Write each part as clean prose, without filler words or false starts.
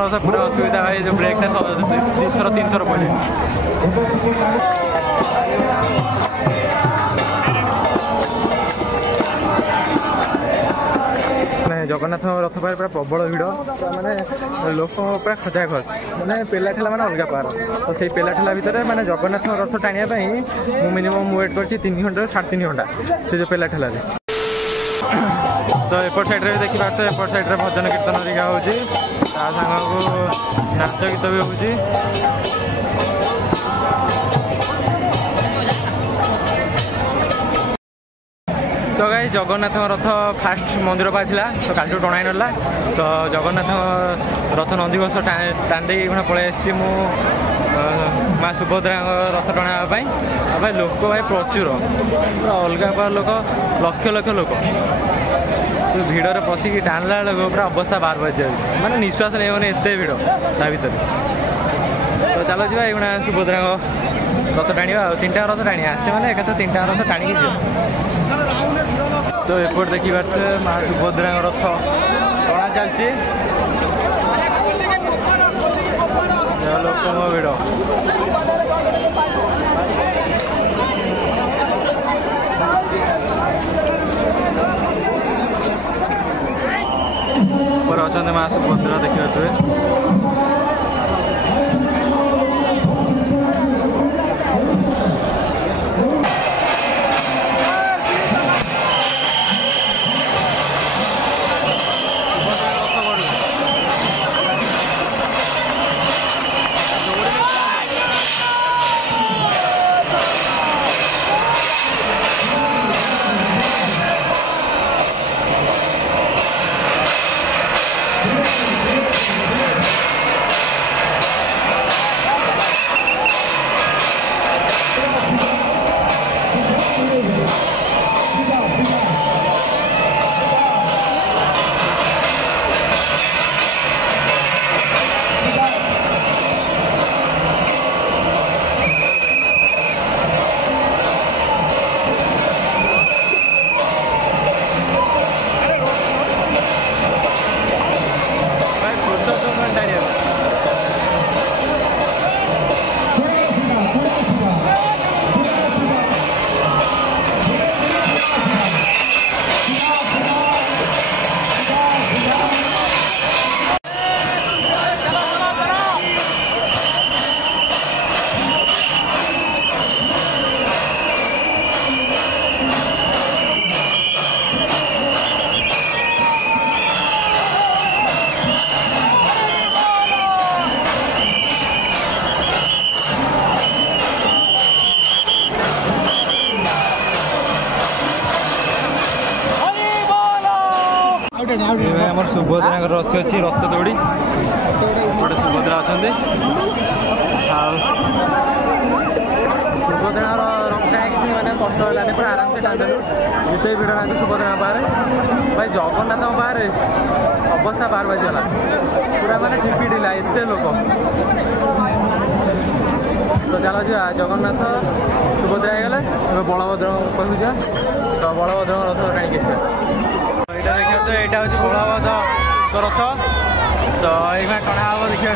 रथ पूरा असुविधा भाई जो ब्रेक थर 3 थर पड़े जगन्नाथ रथ पार पूरा प्रबल भिड़ माने लोक पूरा खजा खर्च माने पेला ठेला माने अलग पार तो से पेला ठेला भितर माने जगन्नाथ रथ टाणिया मिनिमम वेट कर 3 घंटा 3.5 घंटा से जो पेला ठेला तो एपट साइड रे देखि पार तो एपट साइड रे भजन कीर्तन रिगा होची ता संग को नाच गीत भी होची तो गाई जगन्नाथ रथ फास्ट मंदिर पाइला तो कालू टणाई ना तो जगन्नाथ रथ नंदीघोष टाणी पलि आसी माँ सुभद्रा रथ टणावाई भाई लोक भाई प्रचुर पूरा अलग प्रकार लोक लक्ष लक्ष लोक भिड़ पशिक टाणला बेलू पूरा अवस्था बाहर बाजी जाए माने निश्वास नहीं मैंने एत भिड़ ता भर तो चलो जी सुभद्रा रथ टाणी 3टा रथ टाणी आसे मैंने एक 3टा रथ टाणी तो एपट देखी पारे माँ सुभद्रा रथ टणा चलती लोक भिड़ अच्छा माँ सुभद्रा देखिए आम सुभद्रा रसी अच्छी रथ दौड़ी गोटे सुभद्रा अच्छा सुभद्रा रखा किसी मैंने कष्ट है पूरा आराम से टाँदेलु एत भिड़ था सुभद्रा पारे भाई जगन्नाथ पारे अवस्था बार बाजीगला पूरा मैंने ठिपी ढिला एत लोक तो चलो जी जगन्नाथ सुभद्रा होगले बलभद्र पाखु जा तो बलभद्र रथ टाणी आसा देखिए तो यहाँ हूँ बलभद्र रथ तो ये टणा हम देखिए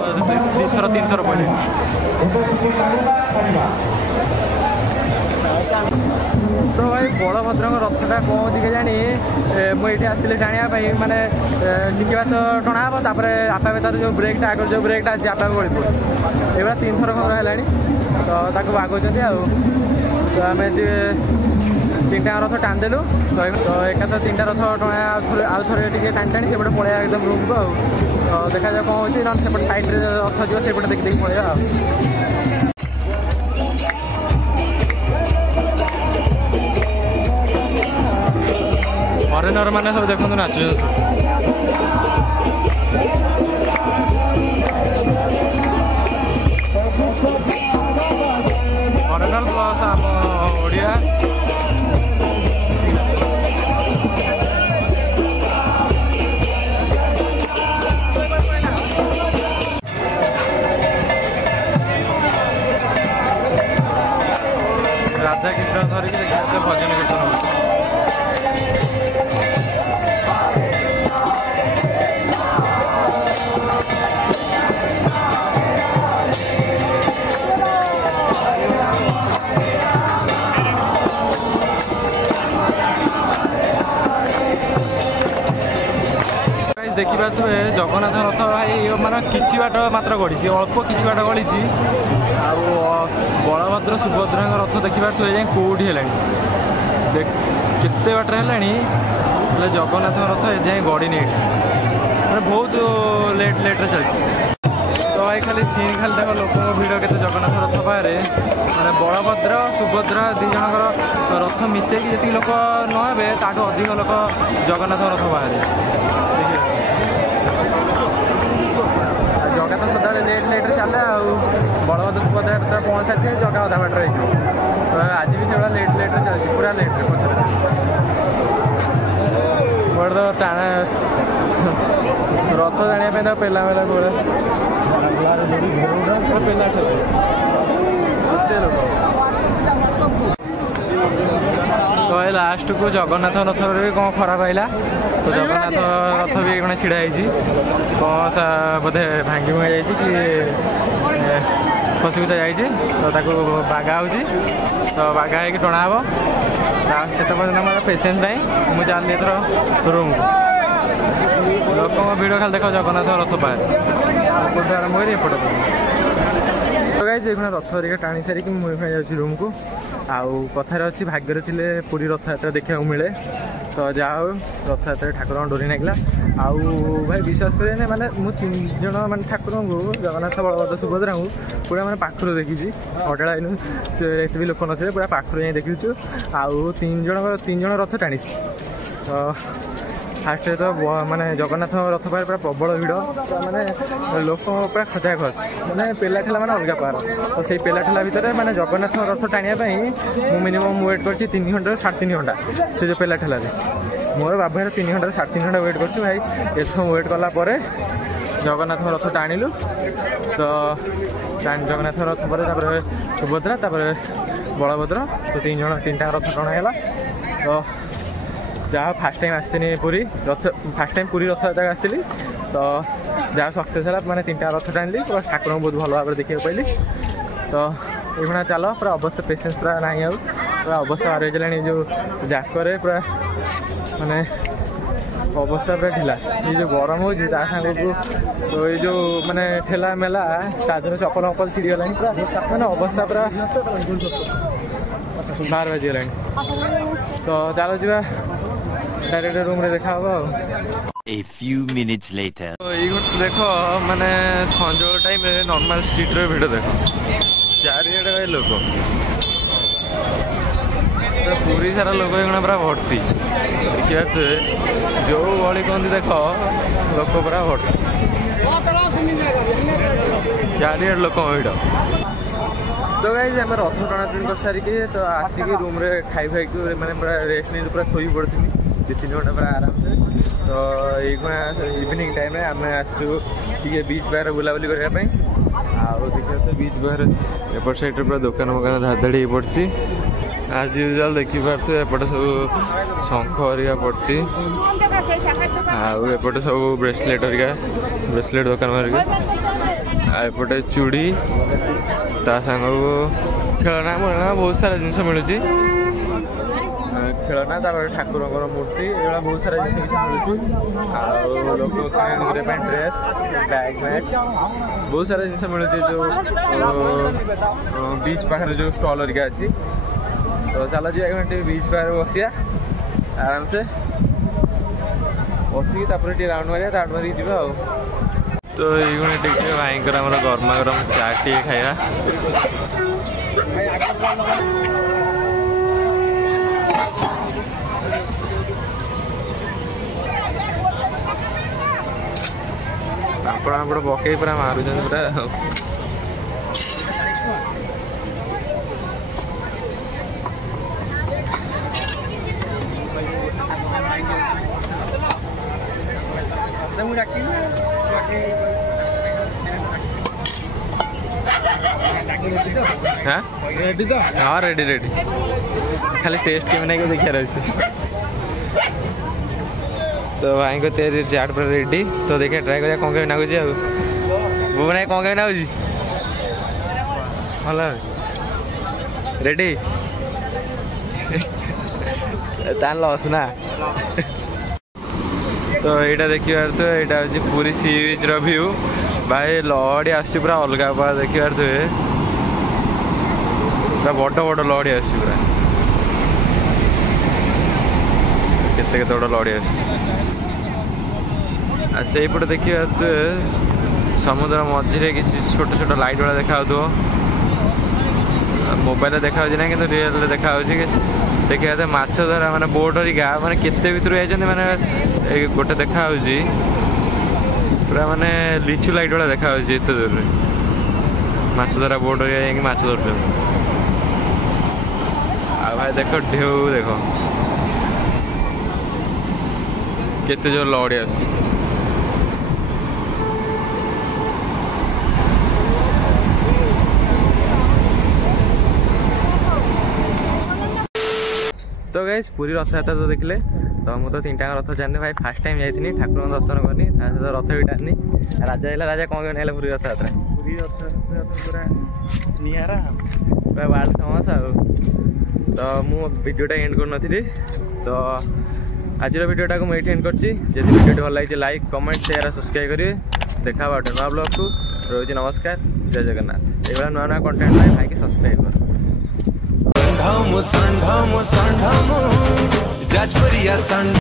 ଦୁଇଥର ତିନିଥର ପଡ଼ିଲି। ତ ଭାଇ ବଳଭଦ୍ରଙ୍କ ରଥଟା କ'ଣ ହେଉଛି କେଜାଣି ମୁଁ ଏଇଠି ଆସିଥିଲି ଜାଣିବା ପାଇଁ ମାନେ ଟିକେ ବାଟ ଟଣା ହେବ ତାପରେ ଆପେ ଆପେ ତାର ଯେଉଁ ବ୍ରେକ୍ଟା ଆଗରୁ ଯେଉଁ ବ୍ରେକ୍ଟା ଅଛି ଆପେ ଆପେ ଗଳି ପଡ଼ୁଛି। ଏଇଭଳିଆ 3 ଥର ଖଣ୍ଡ ହେଲାଣି ତ ତାକୁ ବାଗଉଛନ୍ତି ଆଉ। ତ ଆମେ ତିନିଟା ରଥ ଟାଣିଦେଲୁ ତ ଏକାଥରେ 3ଟା ରଥ ଟଣା ଆଉ ଥରେ ଟିକେ ଟାଣି ସେପଟେ ପଳେଇବା ଏକଦମ ରୁମ୍କୁ ଆଉ। ତ ଦେଖାଯାଉ କ'ଣ ହେଉଛି ନହେଲେ ସେପଟେ ସାଇଡ଼୍ରେ ରଥ ଯିବ ସେପଟେ ଦେଖି ଦେଖି ପଳେଇବା ଆଉ। ଫରେନର ମାନେ ସବୁ ଦେଖନ୍ତୁ ନାଚୁଛନ୍ତି। ଫରେନର ପ୍ଲସ୍ ଆମ ଓଡ଼ିଆ ରାଧାକୃଷ୍ଣ ଧରିକି ଦେଖିବା ଭଜନ କୀର୍ତ୍ତନ ହେଉଛି। ଦେଖିପାରୁଥିବେ ଜଗନ୍ନାଥ ରଥ ଭାଇ ମାନେ କିଛି ବାଟ ମାତ୍ର ଗଡ଼ିଛି, ଅଳ୍ପ କିଛି ବାଟ ଗଳିଛି। ଆଉ ବଳଭଦ୍ର ସୁଭଦ୍ରାଙ୍କ ରଥ ଦେଖିପାରୁଥିବେ ଯାଇ କେଉଁଠି ହେଲାଣି, କେତେ ବାଟରେ ହେଲାଣି, ହେଲେ ଜଗନ୍ନାଥଙ୍କ ରଥ ଏଯାଏଁ ଗଡ଼ିନି ଏଠି, ମାନେ ବହୁତ ଲେଟ୍ରେ ଚାଲିଛି। ତ ଭାଇ ଖାଲି ସିନ୍ ଖାଲି ଦେଖ ଲୋକଙ୍କ ଭିଡ଼ କେତେ ଜଗନ୍ନାଥ ରଥ ପାଖରେ, ମାନେ ବଳଭଦ୍ର ସୁଭଦ୍ରା 2 ଜଣଙ୍କର ରଥ ମିଶେଇକି ଯେତିକି ଲୋକ ନ ହେବେ ତାଠୁ ଅଧିକ ଲୋକ ଜଗନ୍ନାଥ ରଥ ବାହାରେ। ଜଗା ତ ସଦାବେଳେ ଲେଟ୍ରେ ଚାଲେ ଆଉ ବଳଭଦ୍ର ସୁଭଦ୍ରା ଯେତେବେଳେ ପହଞ୍ଚାଇଥିବେ ଜଗା ଅଧା ବାଟରେ ହେଇଯିବ। ତ ଆଜି ବି ସେଇଭଳିଆ ଲେଟ୍ରେ ଚାଲିଛି, ପୁରା ଲେଟ୍ରେ ପଛରେ। ଗୋଟେ ତ ଟାଣା ରଥ ଜାଣିବା ପାଇଁ ତ ପେଲା ମେଲା କୋଉଟା ପେଲା ଏତେ ଲୋକ। ତ ଏ ଲାଷ୍ଟକୁ ଜଗନ୍ନାଥ ରଥରେ ବି କ'ଣ ଖରାପ ହେଇଲା, ତ ଜଗନ୍ନାଥ ରଥ ବି ଏଇକ୍ଷଣା ଛିଡ଼ା ହେଇଛି, କ'ଣ ବୋଧେ ଭାଙ୍ଗି ଭୁଙ୍ଗା ଯାଇଛି କି ଖସି ଖୁସା ଯାଇଛି। ତ ତାକୁ ବାଗା ହେଉଛି, ତ ବାଗା ହେଇକି ଟଣା ହେବ। ସେତେ ପର୍ଯ୍ୟନ୍ତ ମୋର ପେସେନ୍ସ ନାହିଁ, ମୁଁ ଚାଲିଲି ଏଥର ରୁମ୍କୁ। ଲୋକଙ୍କ ଭିଡ଼ ଖାଲି ଦେଖ ଜଗନ୍ନାଥ ରଥ ପାଖରେ ଏପଟୁ ଆରମ୍ଭ କରି ଏପଟ। ତ ଗାଇସ୍ ଏଇକ୍ଷଣା ରଥ ହେରିକା ଟାଣି ସାରିକି ମୁଁ ଏଇକ୍ଷଣା ଯାଉଛି ରୁମ୍କୁ। ଆଉ କଥାରେ ଅଛି ଭାଗ୍ୟରେ ଥିଲେ ପୁରୀ ରଥଯାତ୍ରା ଦେଖିବାକୁ ମିଳେ। ତ ଯାହା ହଉ ରଥଯାତ୍ରାରେ ଠାକୁରଙ୍କ ଡୋରି ଲାଗିଲା। ଆଉ ଭାଇ ବିଶ୍ୱାସ କରିବେନି, ମାନେ ମୁଁ 3 ଜଣ ମାନେ ଠାକୁରଙ୍କୁ ଜଗନ୍ନାଥ ବଳଭଦ୍ର ସୁଭଦ୍ରାଙ୍କୁ ପୁରା ମାନେ ପାଖରୁ ଦେଖିଛି। ଅଟଳା ଏନୁ ଏତେ ବି ଲୋକ ନଥିଲେ, ପୁରା ପାଖରୁ ଯାଇ ଦେଖିଛୁ। ଆଉ 3 ଜଣ ରଥ ଟାଣିଛି। ତ ଫାଷ୍ଟରେ ତ ମାନେ ଜଗନ୍ନାଥ ରଥ ପାଖରେ ପୁରା ପ୍ରବଳ ଭିଡ଼, ମାନେ ଲୋକ ପୁରା ଖଚା ଖଚ, ମାନେ ପେଲା ଠେଲା ମାନେ ଅଲଗା ପାର। ତ ସେଇ ପେଲା ଠେଲା ଭିତରେ ମାନେ ଜଗନ୍ନାଥ ରଥ ଟାଣିବା ପାଇଁ ମୁଁ ମିନିମମ୍ ୱେଟ୍ କରିଛି 3 ଘଣ୍ଟାରୁ 3.5 ଘଣ୍ଟା। ସେ ଯେଉଁ ପେଲା ଠେଲାରେ ମୋର ବାବାରେ 3 ଘଣ୍ଟାରୁ 3.5 ଘଣ୍ଟା ୱେଟ୍ କରିଛୁ। ଭାଇ ଏତେ ସମୟ ୱେଟ୍ କଲା ପରେ ଜଗନ୍ନାଥ ରଥ ଟାଣିଲୁ। ତ ଜଗନ୍ନାଥ ରଥ ପରେ ତାପରେ ସୁଭଦ୍ରା, ତାପରେ ବଳଭଦ୍ର, ତ 3ଟା ରଥ ଟଣା ହେଲା। ତ ଯାହା ଫାର୍ଷ୍ଟ ଟାଇମ୍ ଆସିଥିଲି ପୁରୀ ରଥ, ଫାର୍ଷ୍ଟ ଟାଇମ୍ ପୁରୀ ରଥଯାତ୍ରା ଆସିଥିଲି। ତ ଯାହା ସକ୍ସେସ୍ ହେଲା, ମାନେ 3ଟା ରଥ ଟାଣିଲି, ପୁରା ଠାକୁରଙ୍କୁ ବହୁତ ଭଲ ଭାବରେ ଦେଖିବାକୁ ପାଇଲି। ତ ଏଇଭଳିଆ ଚାଲ, ପୁରା ଅବଶ୍ୟ ପେସେନ୍ସ ପୁରା ନାହିଁ ଆଉ, ପୁରା ଅବସ୍ଥା ବାହାର ହେଇଗଲାଣି। ଏ ଯେଉଁ ଯାକରେ ପୁରା ମାନେ ଅବସ୍ଥା ପୁରା ଢିଲା, ଏ ଯେଉଁ ଗରମ ହେଉଛି ତା ସାଙ୍ଗକୁ ଏଇ ଯେଉଁ ମାନେ ଠେଲା ମେଲା, ତା ଦେହରେ ଚପଲ ଫପଲ ଛିଡ଼ିଗଲାଣି, ପୁରା ମାନେ ଅବସ୍ଥା ପୁରା ବାହାର ବାଜିଗଲାଣି। ତ ଚାଲ ଯିବା ଡାଇରେକ୍ଟ ରୁମ୍ରେ ଦେଖା ହବ ଆଉ। A few minutes later. ଏଇ ଗୋଟେ ଦେଖ ମାନେ ସଞ୍ଜଳ ଟାଇମ୍ରେ ନର୍ମାଲ ଷ୍ଟ୍ରିଟ୍ରେ ଭିଡ଼ ଦେଖ, ଚାରିଆଡ଼େ ଭାଇ ଲୋକ, ପୁରୀ ସାରା ଲୋକ ଏଗୁଣା ପୁରା ଭର୍ତ୍ତି। ଦେଖିପାରୁଥିବେ ଯେଉଁ ଭଳି କହନ୍ତି ଦେଖ ଲୋକ ପୁରା ଭର୍ତ୍ତି, ଚାରିଆଡ଼େ ଲୋକଙ୍କ ଭିଡ଼। ତ ଗାଇସ୍ ଆମେ ରଥ ଟଣାଟଣି କରିସାରିକି ତ ଆସିକି ରୁମ୍ରେ ଖାଇକି ମାନେ ପୁରା ରେଷ୍ଟ ନେଇ ପୁରା ଶୋଇ ପଡ଼ିଥିଲି 2-3 ଘଣ୍ଟା ପୁରା ଆରାମସେ। ତ ଏଇଗୁଣା ଇଭିନିଂ ଟାଇମ୍ରେ ଆମେ ଆସିଛୁ ଟିକେ ବିଚ୍ ପାଖରେ ବୁଲାବୁଲି କରିବା ପାଇଁ। ଆଉ ଦେଖିବା ତ ବିଚ୍ ପାଖରେ ଏପଟ ସାଇଡ଼୍ରେ ପୁରା ଦୋକାନ ଫୋକାନ ଧାଡ଼ି ହେଇ ପଡ଼ିଛି। आज यूजुअल देखी पार्थे एपटे सब शंख हरिका पड़ती आउपटे सब ब्रेसलेट हरिका ब्रेसलेट दुकान हरिका एपटे चूड़ी ता सांग खेलना मोलना बहुत सारा जिनस मिलूँ खेलना ठाकुर मूर्ति ये बहुत सारा जिन मिलूँ लोक ड्रेस बैग मैट बहुत सारा जिन मिलूँ जो बीच पाखे जो स्टल हरिका अच्छी तो चलो जी बीच पाखे बसिया आराम से बसिक राउंड मारिक जा तो ये भाई गरमा गरम चाट टे खाया पापड़ पकई पूरा मारुं पूरा रेडी तो हाँ रेडी रेडी खाली टेस्ट के नहीं देखा रही तो भाई को तेरी चाट पूरा रेडी तो देखिए ट्राई करिया कौन नागुच वो बनाए कौन नागुच भल रेडी तान लस ना तो यहाँ देखिए तो यहाँ हूँ पूरी सी बीच व्यू भाई लहड़ी आस पूरा अलग पूरा देखिए पूरा बड़ बड़ लहड़ी आस पूरा केते बड़ लहड़ी आसपटे देखिए समुद्र मझे किसी छोट छोट लाइट वाला देखा मोबाइल देखा ना कि रियल देखा देखिए माछ धरा माने बोट हरिका माने केते भितर माने गोटे देखा पूरा माने लिचु लाइट वाला देखा एत दूर माछ धरा बोट हरिका माछ धर भाई देख ढेउ देख केते जोर लहड़ी आस तो गाइस पूरी रथ यात्रा तो देखले तो मुझे तीन टाइम रथ जानी भाई फास्ट टाइम जाइए ठाकुर दर्शन करनी सहित रथ भी टानी राजा राजा कौन कौन है पूरी रथ यात्रा पूरा निरा पूरा वर्ल्ड फेमस तो मु वीडियोटा एंड कर तो आज वीडियोटा को मुझे एंड करदी वीडियो भल लगी लाइक कमेंट शेयर सब्सक्राइब करेंगे देखा नुआ ब्लॉग को रोज नमस्कार जय जगन्नाथ ये नुआ नुआ कंटेंट भाई के सब्सक्राइब कर संढम संढम संढम जाजपुरिया संढम।